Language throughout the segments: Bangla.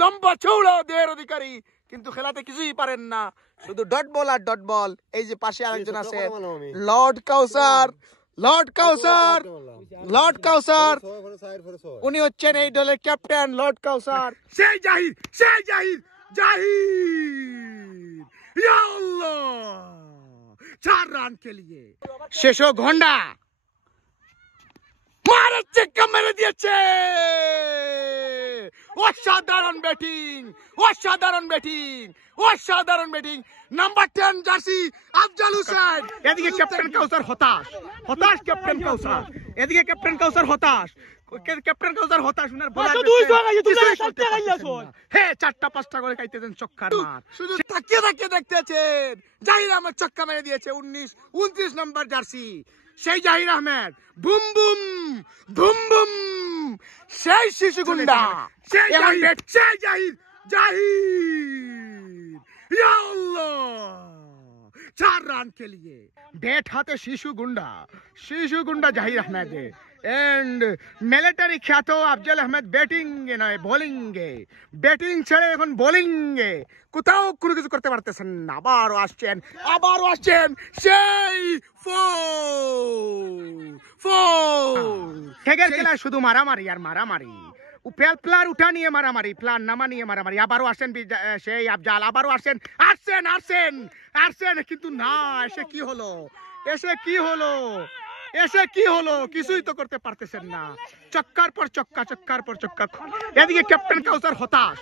লম্বা চৌড়া দেহের অধিকারী, কিন্তু খেলাতে কিছুই পারেন না, শুধু dot ball R dot ball. এই যে পাশে আরেকজন আছে, লর্ড কাউসার। লর্ড কাউসার, লর্ড কাউসার, উনি হচ্ছেন এই দলের ক্যাপ্টেন। লর্ড কাউসার, সেই জাহির, সেই জাহির, জাহির, ইয়া আল্লাহ, 4 রান के लिए। শেষো ঘন্টা মারা চেক্কা মেরে দিয়েছে। অসাধারণ ব্যাটিং, অসাধারণ ব্যাটিং, অসাধারণ batting. Number 10 jersey Afzal Hossain. এদিকে ক্যাপ্টেন কাউসার হতাশ, হতাশ ক্যাপ্টেন কাউসার। এদিকে ক্যাপ্টেন কাউসার হতাশ, ক্যাপ্টেন কাউসার হতাশ। উনার বলার হ্যাঁ 4টা-5টা করে খাইতেছেন চক্কার মার। শুধু তাকিয়ে তাকিয়ে দেখতেছেন। জাহির আহমেদ ছক্কা মেরে দিয়েছে 29 নম্বর জার্সি। সেই জাহির আহমেদ, বুম বুম ধুম বুম, সেই শিশু গুন্ডা, সেই জাহির, সেই জাহির, জাহির, ইয়া আল্লাহ, 4 রান के लिए। ব্যাট হাতে শিশু গুন্ডা জাহির আহমেদ। এন্ড মিলিটারি খ্যাত আফজাল আহমেদ ব্যাটিং এ নয় বোলিং এ, ব্যাটিং ছেড়ে এখন বোলিং এ, কোথাও কোনো কিছু করতে পারতেছেন না। আবারও আসছেন সেই ঠেকের খেলায় শুধু মারামারি আর মারামারি। প্লার উঠা নিয়ে মারামারি, প্লার নামা নিয়ে মারামারি। আবারও আসছেন সেই আফজাল, আবারও আসছেন, কিন্তু না, এসে কি হলো, কিছুই তো করতে পারতেছেন না। চক্কার পর চক্কা। এদিকে ক্যাপ্টেন কাউসার হতাশ,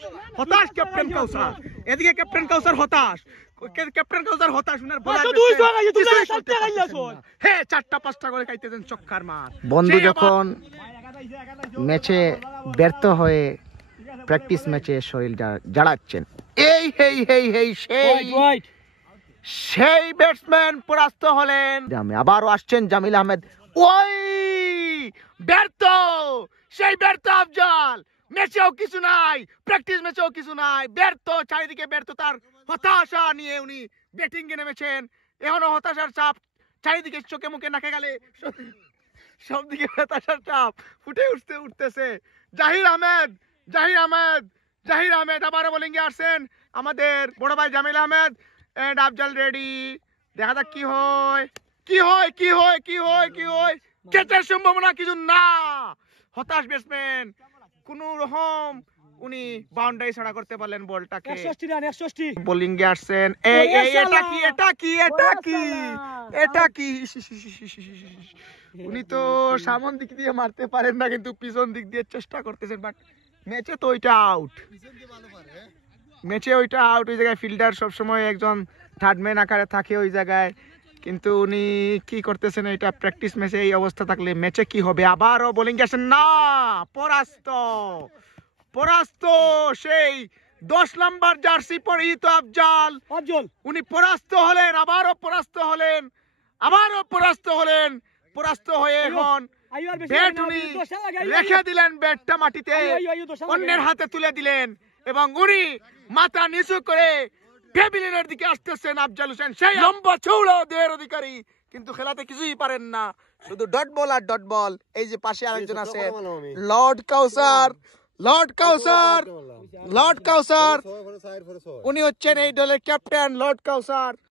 ক্যাপ্টেন কাউসার। এদিকে ক্যাপ্টেন কাউসার হতাশ, উনার বলার হ্যাঁ 4টা-5টা করে খাইতেছেন চক্কার মার। বন্ধু যখন ম্যাচে ব্যর্থ হয়ে প্র্যাকটিস ম্যাচে শরীরটা জাড়াচ্ছেন, সেই ব্যাটসম্যান পরাস্ত হলেন। আবারও আসছেন জামিল আহমেদ, ওই সেই ব্যর্থ আফজাল। ম্যাচেও কিছু নাই, প্র্যাকটিস ম্যাচেও কিছু নাই, ব্যর্থ, চারিদিকে ব্যর্থ। তার হতাশা নিয়ে উনি ব্যাটিং এ নেমেছেন। এখনো হতাশার চাপ চারিদিকে, চোখে মুখে নাকে গালে সবদিকে হতাশার চাপ ফুটে উঠতেছে। জাহির আহমেদ আবারও বোলিং এ আসছেন আমাদের বড় ভাই জামিল আহমেদ। এন্ড আফজাল রেডি, দেখা যাক কি হয়। ক্যাচের সম্ভাবনা কিছু না। হতাশ ব্যাটসম্যান, কোন রকম উনি বাউন্ডারি ছাড়া করতে পারলেন বলটাকে। 61 বোলিং এ আসছেন, এটা কি উনি তো সামন দিক দিয়ে মারতে পারেন না, কিন্তু পিছন দিক দিয়ে চেষ্টা করতেছেন। বাট ম্যাচে তো ওইটা আউট, ওই জায়গায় ফিল্ডার সবসময় একজন থার্ড ম্যান আকারে থাকে ওই জায়গায়, কিন্তু উনি কি করতেছেন এটা প্র্যাকটিস ম্যাচে এই অবস্থা থাকলে ম্যাচে কি হবে। আবারও বোলিং আসেন, না, পরাস্ত সেই 10 নম্বর জার্সি পরিহিত আফজাল। উনি পরাস্ত হলেন, আবারও পরাস্ত হয়ে এখন ব্যাট উনি রেখে দিলেন, ব্যাটটা মাটিতে অন্যের হাতে তুলে দিলেন এবং উনি মাথা নিচু করে প্যাভিলিয়নের দিকে আসতেছেন আফজাল হোসেন, সেই লম্বা চৌড়া দেহের অধিকারী, কিন্তু খেলাতে কিছুই পারেন না, শুধু dot ball R dot ball. এই যে পাশে আরেকজন আছে, লর্ড কাউসার, উনি হচ্ছেন এই দলের ক্যাপ্টেন। লর্ড কাউসার।